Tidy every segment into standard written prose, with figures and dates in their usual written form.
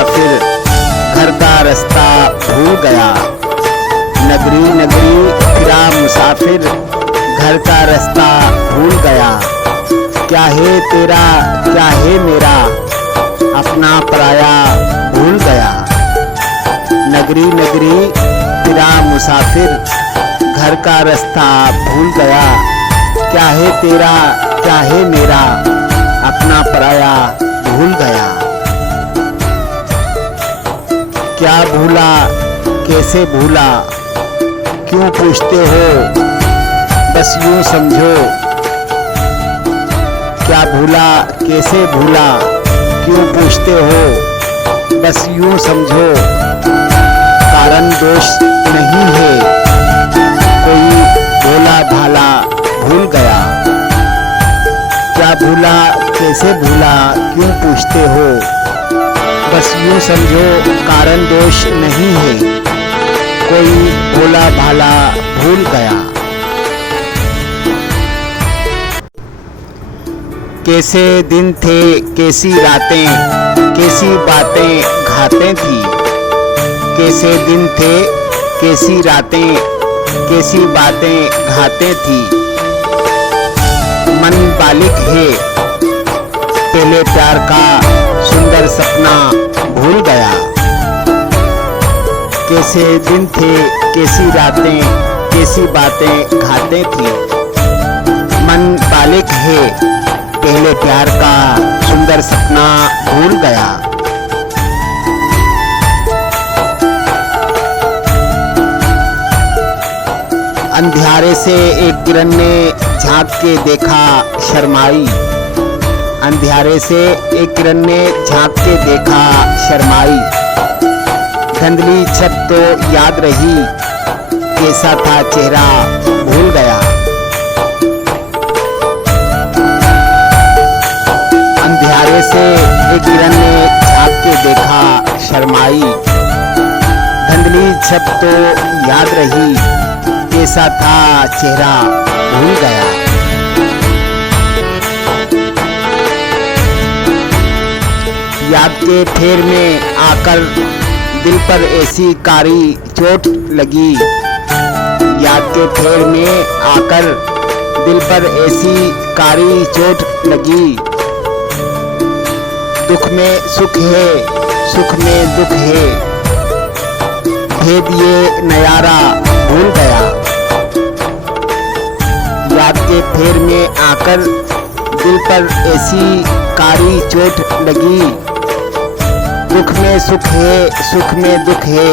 मुसाफिर घर का रास्ता भूल गया। नगरी नगरी फिरा मुसाफिर घर का रास्ता भूल गया। क्या है तेरा क्या है मेरा अपना पराया भूल गया। नगरी नगरी फिरा मुसाफिर घर का रास्ता भूल गया। क्या है तेरा क्या है मेरा अपना पराया भूल गया। क्या भूला कैसे भूला क्यों पूछते हो बस यूं समझो। क्या भूला कैसे भूला क्यों पूछते हो बस यूं समझो। कारण दोष नहीं है कोई भोला भाला भूल गया। क्या भूला कैसे भूला क्यों पूछते हो बस यूं समझो। कारण दोष नहीं है कोई भोला भाला भूल गया। कैसे दिन थे कैसी रातें कैसी बातें घातें थी। कैसे दिन थे कैसी रातें कैसी बातें घातें थी। मन बालिक है पहले प्यार का सुंदर सपना भूल गया। कैसे दिन थे कैसी रातें कैसी बातें घातें थी। मन बालिक है पहले प्यार का सुंदर सपना भूल गया। अंधियारे से एक किरण ने झांक के देखा शर्माई। अंधियारे से एक किरण ने झांक के देखा शर्माई। धुंधली छत तो याद रही कैसा था चेहरा भूल गया। अंधियारे से एक किरण ने झांक के देखा शर्माई। धुंधली छत तो याद रही कैसा था चेहरा भूल गया। याद के फेर में आकर दिल पर ऐसी कारी चोट लगी। याद के फेर में आकर दिल पर ऐसी कारी चोट लगी। दुख में सुख है सुख में दुख है भेद ये नयारा भूल गया। याद के फेर में आकर दिल पर ऐसी कारी चोट लगी। दुख में सुख है सुख में दुख है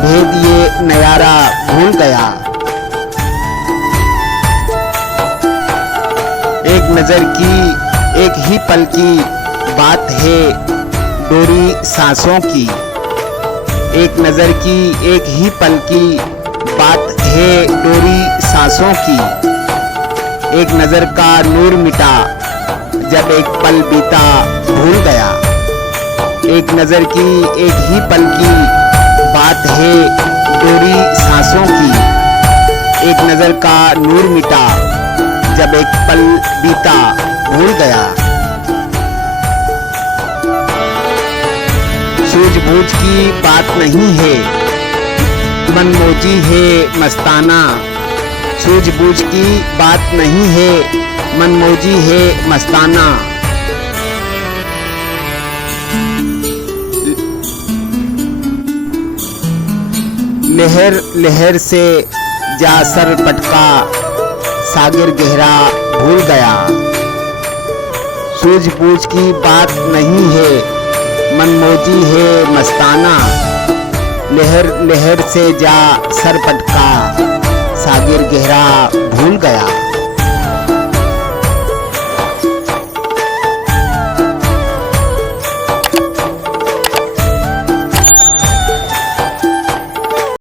भेद ये नयारा भूल गया। एक नजर की एक ही पल की बात है डोरी सांसों की। एक नजर की एक ही पल की बात है डोरी सांसों की। एक नजर का नूर मिटा जब एक पल बीता भूल गया। एक नजर की एक ही पल की बात है डोरी सांसों की। एक नजर का नूर मिटा जब एक पल बीता भूल गया। सूझबूझ की बात नहीं है मनमौजी है मस्ताना। सूझबूझ की बात नहीं है मनमौजी है मस्ताना। लहर लहर से जा सर पटका सागर गहरा भूल गया। सूझबूझ की बात नहीं है मनमौजी है मस्ताना। लहर लहर से जा सर पटका सागर गहरा भूल गया।